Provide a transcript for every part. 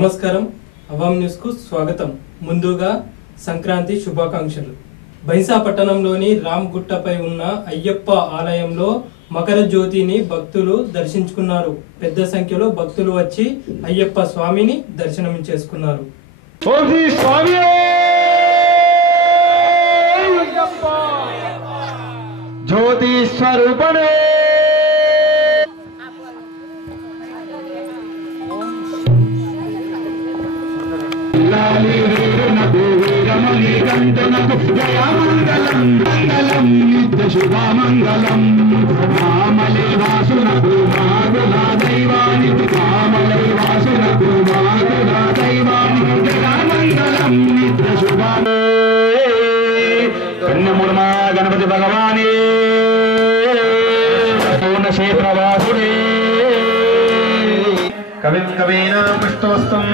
నమస్కారం అవామ్ న్యూస్ కు స్వాగతం. ముందుగా సంక్రాంతి శుభాకాంక్షలు. బైంసా పట్టణంలోని రామ్గుట్టపై ఉన్న అయ్యప్ప ఆలయంలో మకర జ్యోతిని భక్తులు దర్శించుకున్నారు. పెద్ద సంఖ్యలో భక్తులు వచ్చి అయ్యప్ప స్వామిని దర్శనం చేసుకున్నారు. జ్యోతి స్వరూపణే మంగళం మంగళం నిత్య శుభమంగళం రామలే వాసునకు మాగుల దైవానికి రామలే వాసునకు మాగుల దైవానికి మంగళం నిత్య శుభం. కన్యముర్మా గణపతి భగవానే పూర్ణక్షేత్రవాసుడే కవిం కవీనాం పుష్టోస్తం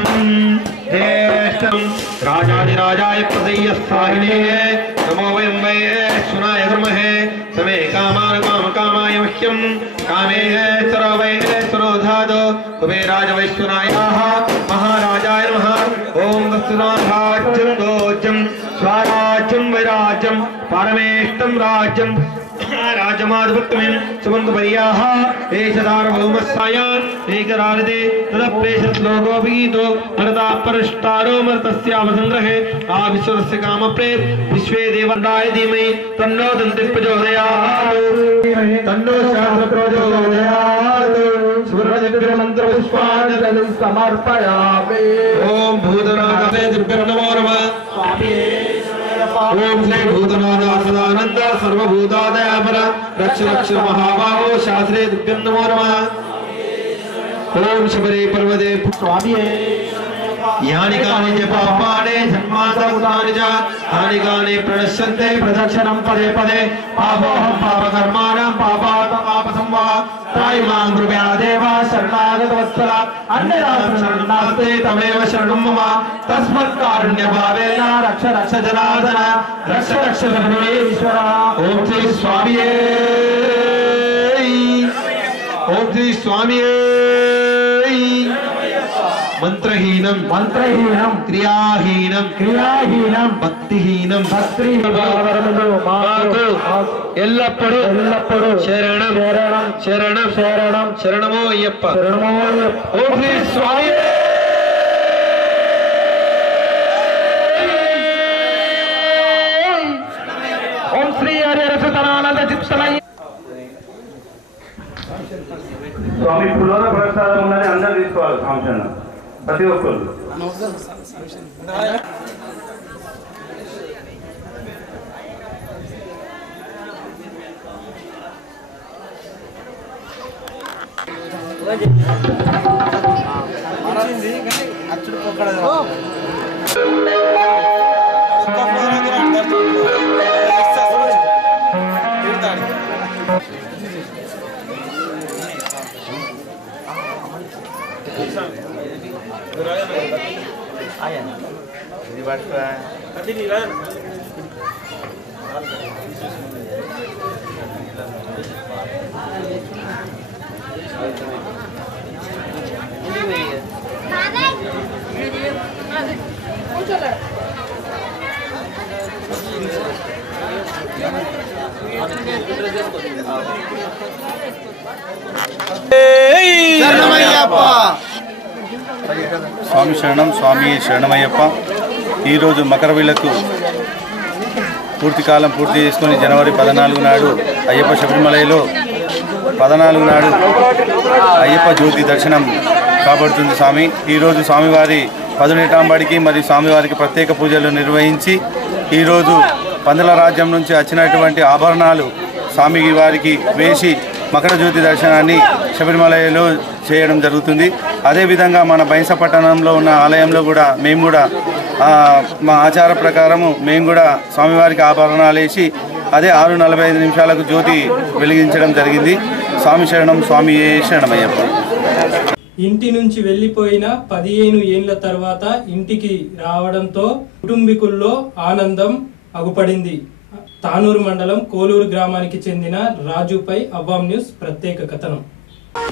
ज्येष्ठं राजाधिराजाय प्रदय्यस्थायिने नमो वयं वै सुनाय धर्महे समे कामान कामकामाय मह्यं कामे सरो वै सरो धादो कुबेराज वैश्वरायाः महाराजाय नमः. ओम दस्सुराज्यं दोज्यं स्वराज्यं वैराज्यं परमेष्टं राज्यं राजमाधुत्वं सुबन्धुपर्याः एषदार्भौमस्सायान् एकरारदे तदप्रेषश्लोकोपगीतो मरतापरिष्टारो मर्तस्यावसङ्ग्रहे आविश्वस्य कामप्रेत विश्वे देवन्दाय धीमहि तन्नो दन्ति प्रचोदयात् तन्नो शास्त्र प्रचोदयात्. सुवर्णदिव्यमन्त्रपुष्पाणि समर्पयामि. ॐ भूतनाथे दिव्यं नमो नमः. ओम श्री भूतनाथ सदानंद सर्वभूतादयापर रक्ष रक्ष महाबाहो शास्त्रे दिव्यं नमो नमः. ओम शबरे पर्वते स्वामी यानि कानि च पापानि जन्मान्तराणि च तानि कानि प्रणश्यन्ते प्रदक्षिणं पदे पदे पापोऽहं पापकर्माणां पापात् पापसंवा ताय मां कृपया देव शरणागतवत्सल अन्यथा शरणं नास्ति तमेव शरणं मम तस्मात् कारुण्यभावेन रक्ष रक्ष जनार्दन रक्ष रक्ष सर्वेश्वर. ओम श्री स्वामी ओम श्री स्वामी. मंत्रहीनम मंत्रहीनम क्रियाहीनम क्रियाहीनम भक्तिहीनम भक्तिहीनम ఎల్లప్పుడు ఎల్లప్పుడు శరణం శరణం శరణం శరణం శరణమో అయ్యప్ప శరణమో అయ్యప్ప. ఓం శ్రీ స్వామి. ఓం శ్రీ హరిహరసుతనానంద చిత్తలై. స్వామి పులోన ప్రసాదం ఉన్నది అందరూ తీసుకోవాలి. ఫంక్షన్ ప్రతి ఒక్కరు స్వామి శరణం స్వామి శరణమయ్యప్ప. ఈరోజు మకర విళక్కు పూర్తి కాలం పూర్తి చేసుకొని జనవరి 14 నాడు అయ్యప్ప శబరిమలలో 14 నాడు అయ్యప్ప జ్యోతి దర్శనం కాబడుతుంది. స్వామి ఈరోజు స్వామివారి పదునెటాంబడికి మరియు స్వామివారికి ప్రత్యేక పూజలు నిర్వహించి ఈరోజు పందల రాజ్యం నుంచి వచ్చినటువంటి ఆభరణాలు స్వామి వారికి వేసి మకర జ్యోతి దర్శనాన్ని శబరిమలలో చేయడం జరుగుతుంది. అదేవిధంగా మన బైంసా పట్టణంలో ఉన్న ఆలయంలో కూడా మేము కూడా మా ఆచార ప్రకారము మేము కూడా స్వామివారికి ఆభరణాలు వేసి అదే 6:45 నిమిషాలకు జ్యోతి వెలిగించడం జరిగింది. స్వామి శరణం స్వామి శరణమయ్యప్ప. ఇంటి నుంచి వెళ్లిపోయిన 15 ఏళ్ల తర్వాత ఇంటికి రావడంతో కుటుంబీకుల్లో ఆనందం అగుపడింది. తానూరు మండలం కోలూరు గ్రామానికి చెందిన రాజుపై అవామ్ న్యూస్ ప్రత్యేక కథనం.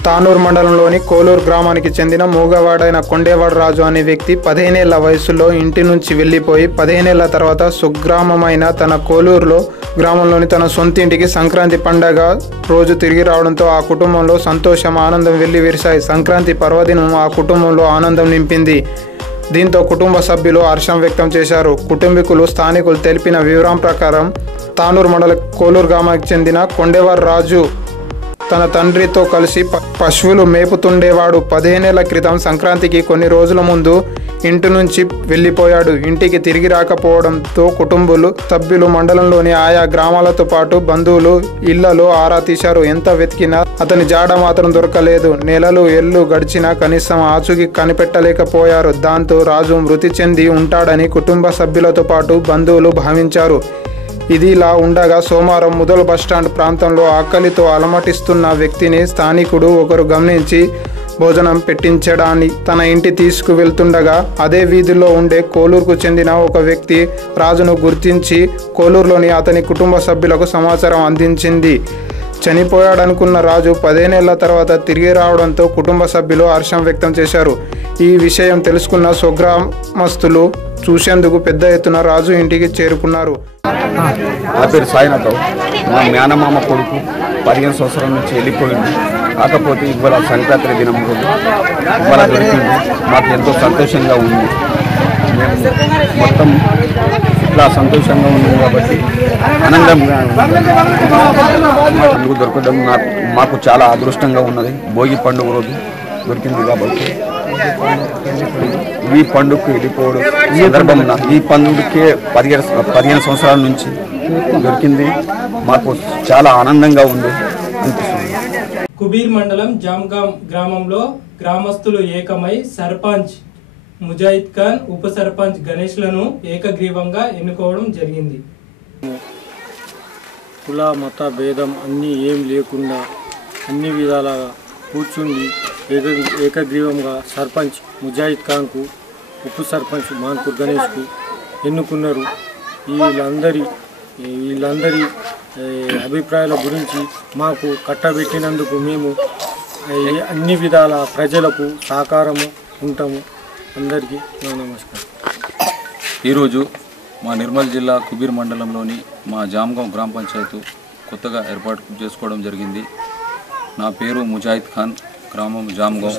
తానూరు మండలంలోని కోలూరు గ్రామానికి చెందిన మూగవాడైన కొండేవాడు రాజు అనే వ్యక్తి 15 ఏళ్ల వయసులో ఇంటి నుంచి వెళ్లిపోయి 15 ఏళ్ల తర్వాత స్వగ్రామమైన తన కోలూరులో గ్రామంలోని తన సొంతింటికి సంక్రాంతి పండగ రోజు తిరిగి రావడంతో ఆ కుటుంబంలో సంతోషం ఆనందం వెల్లివిరిశాయి. సంక్రాంతి పర్వదినం ఆ కుటుంబంలో ఆనందం నింపింది. దీంతో కుటుంబ సభ్యులు హర్షం వ్యక్తం చేశారు. కుటుంబీకులు స్థానికులు తెలిపిన వివరం ప్రకారం తానూరు మండల కోలూరు గ్రామానికి చెందిన కొండేవాడు రాజు తన తండ్రితో కలిసి పశువులు మేపుతుండేవాడు. 15 ఏళ్ల క్రితం సంక్రాంతికి కొన్ని రోజుల ముందు ఇంటి నుంచి వెళ్లిపోయాడు. ఇంటికి తిరిగి రాకపోవడంతో కుటుంబ సభ్యులు మండలంలోని ఆయా గ్రామాలతో పాటు బంధువులు ఇళ్లలో ఆరా తీశారు. ఎంత వెతికినా అతని జాడ మాత్రం దొరకలేదు. నెలలు ఏళ్లు గడిచినా కనీసం ఆచూకీ కనిపెట్టలేకపోయారు. దాంతో రాజు మృతి చెంది ఉంటాడని కుటుంబ సభ్యులతో పాటు బంధువులు భావించారు. ఇది ఇలా ఉండగా సోమవారం ముదల్ బస్టాండ్ ప్రాంతంలో ఆకలితో అలమటిస్తున్న వ్యక్తిని స్థానికుడు ఒకరు గమనించి భోజనం పెట్టించడాన్ని తన ఇంటి తీసుకువెళ్తుండగా అదే వీధిలో ఉండే కోలూరుకు చెందిన ఒక వ్యక్తి రాజును గుర్తించి కోలూరులోని అతని కుటుంబ సభ్యులకు సమాచారం అందించింది. చనిపోయాడనుకున్న రాజు 15 ఏళ్ల తర్వాత తిరిగి రావడంతో కుటుంబ సభ్యులు హర్షం వ్యక్తం చేశారు. ఈ విషయం తెలుసుకున్న స్వగ్రామస్తులు చూసేందుకు పెద్ద ఎత్తున రాజు ఇంటికి చేరుకున్నారు. నా పేరు సాయినాథ్. మా మేనమామ కొడుకు 15 సంవత్సరాల నుంచి వెళ్ళిపోయింది. కాకపోతే ఇవాళ సంక్రాంతి దినం రోజు ఇవాళ దొరికింది. మాకు ఎంతో సంతోషంగా ఉంది. మేము మొత్తం ఇట్లా సంతోషంగా ఉంది కాబట్టి ఆనందంగా పండుగ దొరకడం మాకు చాలా అదృష్టంగా ఉన్నది. భోగి పండుగ రోజు దొరికింది కాబట్టి ఈ పండుగకు వెళ్ళిపోవడం సందర్భంగా ఈ పండుగకే 15 సంవత్సరాల నుంచి దొరికింది. మాకు చాలా ఆనందంగా ఉంది అనిపిస్తుంది. కుబీర్ మండలం జామ్గాం గ్రామంలో గ్రామస్తులు ఏకమై సర్పంచ్ ముజాయిద్ ఖాన్, ఉప సర్పంచ్ గణేష్లను ఏకగ్రీవంగా ఎన్నుకోవడం జరిగింది. కుల మత భేదం అన్నీ ఏం లేకుండా అన్ని విధాలుగా కూర్చుండి ఏకగ్రీవంగా సర్పంచ్ ముజాయిద్ ఖాన్కు, ఉప సర్పంచ్ మాన్పూర్ గణేష్కు ఎన్నుకున్నారు. వీళ్ళందరి అభిప్రాయాల గురించి మాకు కట్టబెట్టినందుకు మేము అన్ని విధాల ప్రజలకు సహకారము ఉంటాము. అందరికీ నా నమస్కారం. ఈరోజు మా నిర్మల్ జిల్లా కుబీర్ మండలంలోని మా జామ్గాం గ్రామ పంచాయతీ కొత్తగా ఏర్పాటు చేసుకోవడం జరిగింది. నా పేరు ముజాయిద్ ఖాన్, గ్రామం జామ్గాం.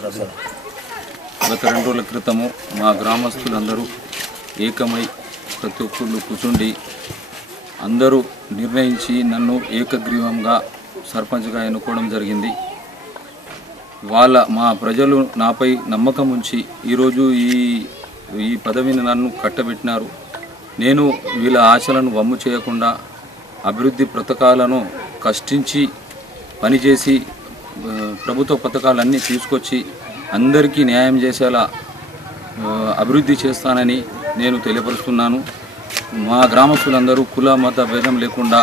గత 2 రోజుల క్రితము మా గ్రామస్తులందరూ ఏకమై ప్రతి ఒక్కళ్ళు కూర్చుండి అందరూ నిర్ణయించి నన్ను ఏకగ్రీవంగా సర్పంచ్గా ఎన్నుకోవడం జరిగింది. మా ప్రజలు నాపై నమ్మకం ఉంచి ఈరోజు ఈ పదవిని నన్ను కట్టబెట్టినారు. నేను వీళ్ళ ఆశలను వమ్ము చేయకుండా అభివృద్ధి పథకాలను కష్టించి పనిచేసి ప్రభుత్వ పథకాలన్నీ తీసుకొచ్చి అందరికీ న్యాయం చేసేలా అభివృద్ధి చేస్తానని నేను తెలియపరుస్తున్నాను. మా గ్రామస్తులందరూ కుల మత భేదం లేకుండా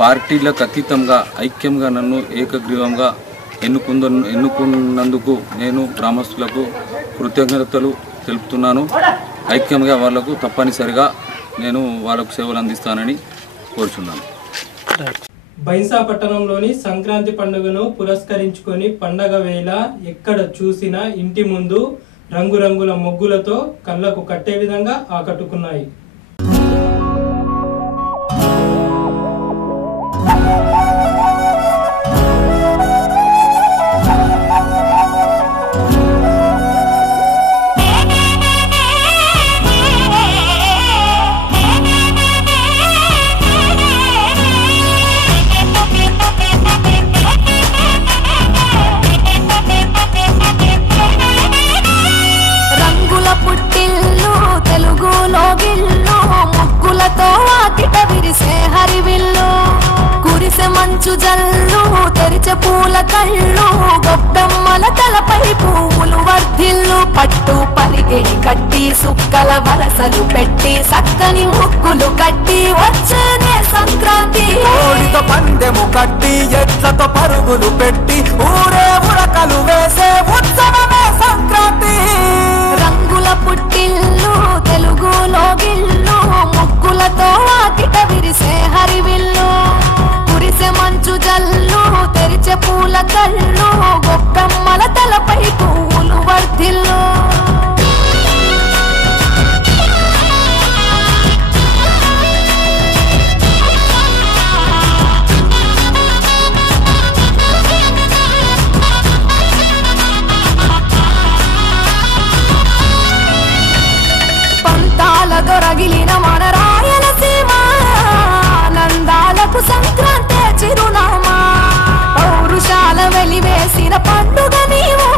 పార్టీలకు అతీతంగా ఐక్యంగా నన్ను ఏకగ్రీవంగా ఎన్నుకున్నందుకు నేను గ్రామస్తులకు కృతజ్ఞతలు తెలుపుతున్నాను. ఐక్యంగా వాళ్లకు తప్పనిసరిగా నేను వాళ్ళకు సేవలు అందిస్తానని కోరుచున్నాను. బైంసా పట్టణంలోని సంక్రాంతి పండుగను పురస్కరించుకొని పండగ వేళ ఎక్కడ చూసినా ఇంటి ముందు రంగురంగుల ముగ్గులతో కళ్ళకు కట్టే విధంగా ఆకట్టుకున్నాయి. మంచు జల్లు తెరిచే పూల కళ్ళు గొబ్బెమ్మల తలపై పువ్వులు వర్ధిల్లు పట్టు పరిగెడి కట్టి సుక్కల వరసలు పెట్టి సక్కని ముగ్గులు కట్టి వచ్చేనే సంక్రాంతి. కోడితో పందెము కట్టి ఎట్లతో పరుగులు పెట్టి ఊరే ఉరకలు వేసే ఉత్సవమే సంక్రాంతి. రంగుల పుట్టిల్లు తెలుగులో గిల్లు ముగ్గులతో వాకిట విరిసే హరివిల్లు మంచు జల్లు తెరిచే పూల కళ్ళు గొప్పెమ్మల తలపై పువ్వులు వర్ధిల్లు దొరగిలిన మన రాయలసీమ నందాలకు సంక్రాంతి చిరునామా పౌరుషాల వెలివేసిన పండుగ నీవు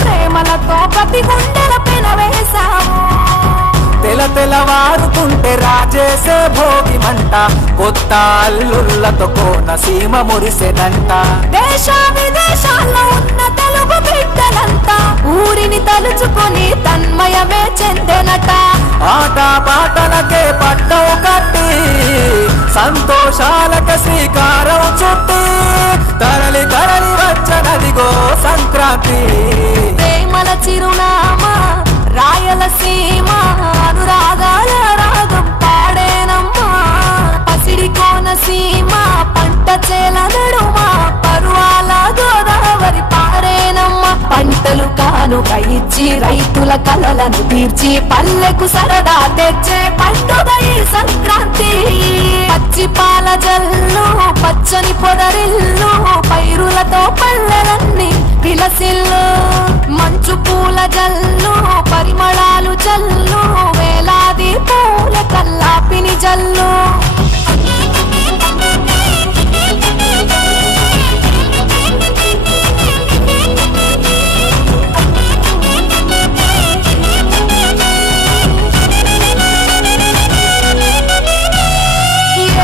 ప్రేమలతో ప్రతి గుండెల పెనవేశావు తెలవారుతుంటే రాజేసే భోగి మంట కొత్త అల్లుళ్ళతో కోనసీమ మురిసెనంట దేశ విదేశాల్లో ఉన్న తెలుగు బిడ్డలంతా ఊరిని తలుచుకొని తన్మయమే చెందెనట ఆట పాటలకే పట్టవు కట్టి సంతోషాలకు శ్రీకారం చుట్టి తరలి తరలి వచ్చనదిగో సంక్రాంతి ప్రేమల చిరునామా రాయలసీమ అనురాగాల రాగం పాడేనమ్మా పసిడి కోనసీమ పంట చేల నడుమ పరువాల గోదావరి పాడేనమ్మా పంటలు కానుక ఇచ్చి రైతుల కలలను తీర్చి పల్లెకు సరదా తెచ్చే పండుగ ఈ సంక్రాంతి పచ్చి పాల జల్లు పచ్చని పొదరిల్లు పైరులతో పల్లెలన్నీ విలసిల్లు మంచు పూల జల్లు పరిమళాలు జల్లు వేలాది పూల కల్లాపిని జల్లు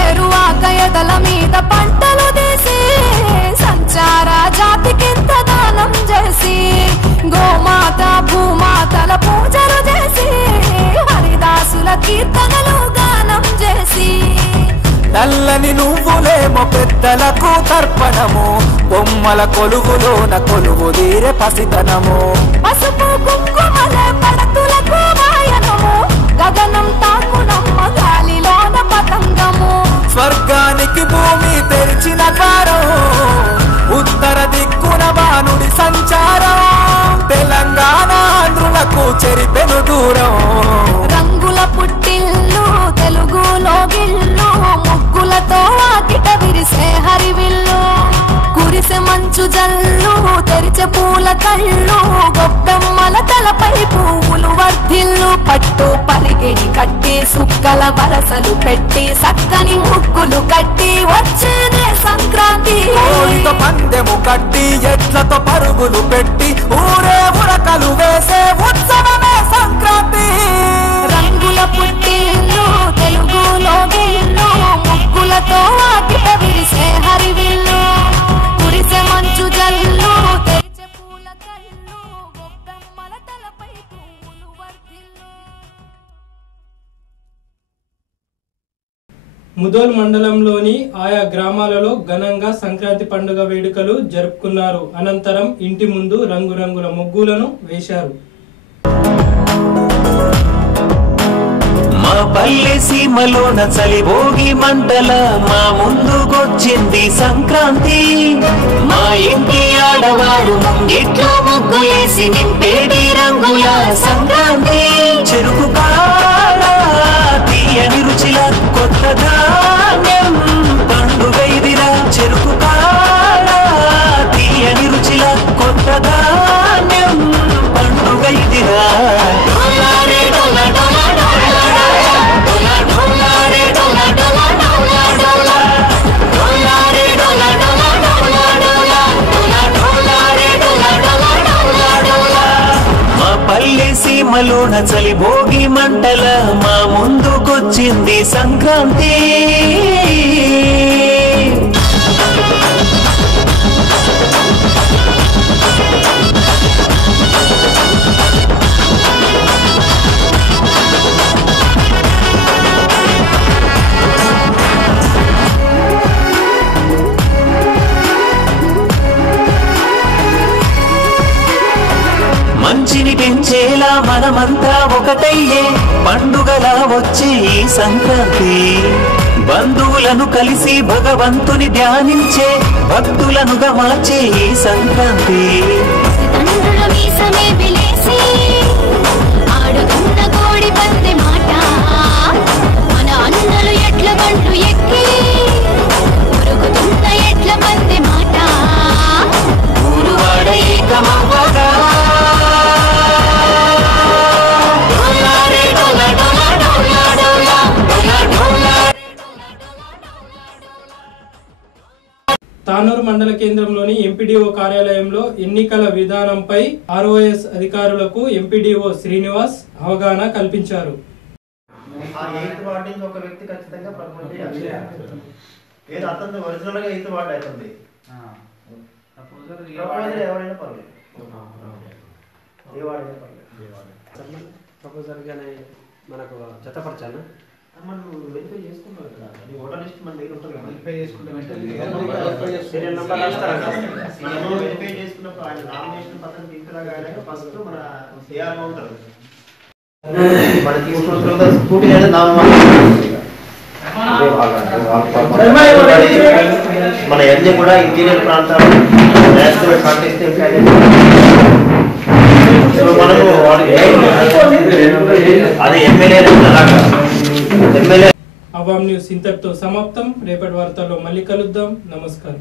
ఏరువాకయదల మీద పంటలు తీసి సంచార జాతికింత దానం చేసి గోమాత భూమాతల పూజలు చేసి హరిదాసుల కీర్తనలు గానం చేసి నల్లని నువ్వులేమో పెద్దలకు తర్పణము బొమ్మల కొలువులోన కొలువు తీరే పసితనము పసుపు కుంకుమలే పడతులకు వాయనము గగనం తాకునమ్మ గాలిలోన పతంగము స్వర్గానికి భూమి తెరిచిన ద్వారం ఉత్తర దిక్కున బాణుడి సంచారం తెలంగాణ ఆంధ్రులకు చెరిపెను దూరం రంగుల పుట్టిల్లు తెలుగులో గిల్లు ముగ్గులతో వాకిట విరిసే హరివిల్లు కురిసె మంచు జల్లు తెరిచే పూల కళ్ళు గొప్పెమ్మల తలపై పువ్వులు వర్ధిల్లు పట్టు పరిగిడి కట్టి సుక్కల వరసలు పెట్టి సక్కని ముగ్గులు కట్టి వచ్చేదే సంక్రాంతి పందెము కట్టి ఎట్లతో పరుగులు పెట్టి ఊరే ఉరకలు వేసే ఉత్సవమే సంక్రాంతి రంగుల పుట్టిల్లు తెలుగులో గిల్లు ముగ్గులతో వాకిట విరిసే హరివిల్లు కురిసె మంచు జల్లు తెరిచే పూల కళ్ళు గొప్పెమ్మల తలపై పువ్వులు వర్ధిల్లు ముదోల్ మండలంలోని ఆయా గ్రామాలలో ఘనంగా సంక్రాంతి పండుగ వేడుకలు జరుపుకున్నారు. అనంతరం ఇంటి ముందు రంగురంగుల ముగ్గులను వేశారు. మా పల్లె సీమలోన చలిభోగి మంటల మా ముందుకొచ్చింది సంక్రాంతి. మా ఇంటి ఆడవారు ముంగిట్లో ముగ్గులేసి నింపేడి రంగుల సంక్రాంతి. చెరుకు కాడ తీయని రుచిల కొత్త ధాన్యం పండుగ ఇదిరా. చెరుకు కాడ తీయని రుచిల కొత్త ధాన్యం పండుగ ఇదిరా. పల్లె సీమలోన చలిభోగి మంటల మా ముందుకొచ్చింది సంక్రాంతి. మంచిని పెంచేలా మనమంతా ఒకటయ్యే పండుగలా వచ్చే ఈ సంక్రాంతి. బంధువులను కలిసి భగవంతుని ధ్యానించే భక్తులనుగా మార్చే ఈ సంక్రాంతి తండ్రుల మీసమే విలేసి ఆడుతున్న కోడి పంది మాట మన అన్నలు ఎట్ల బండ్లు ఎక్కి ఉరుకుతున్న ఎట్ల పంది మాట ఊరువాడ ఏకమవ్వగా తానూరు మండల కేంద్రంలోని ఎంపీడీఓ కార్యాలయంలో ఎన్నికల విధానంపై ఆర్ఓఎస్ అధికారులకు ఎంపీడీఓ శ్రీనివాస్ అవగాహన కల్పించారు. ఒక వ్యక్తి ఖచ్చితంగా ఏదో అతను ఒరిజినల్ గా 8th వార్డ్ అవుతుంది. ఎవరైనా పర్లేదు, ఏ వార్డ్ అయినా పర్లేదు. ప్రపోజల్ గానే మనకు జతపరచాను. మనం వెరిఫై చేసుకున్నాం కదా, నీ ఓటర్ లిస్ట్ మన దగ్గర ఉంటుంది కదా. వెరిఫై సీరియల్ నెంబర్ రాస్తారా? మనం వెరిఫై చేసుకున్నప్పుడు ఆయన నామినేషన్ పత్రం తీసుకురాగానే ఫస్ట్ మన సిఆర్ఓ ఉంటారు. మన తీసుకున్న తర్వాత స్కూటీ అనేది మన ఎన్ని కూడా ఇంటీరియర్ ప్రాంతాలు మనము అది ఎమ్మెల్యే. అవాం న్యూస్ ఇంతటితో సమాప్తం. రేపటి వార్తల్లో మళ్ళీ కలుద్దాం. నమస్కారం.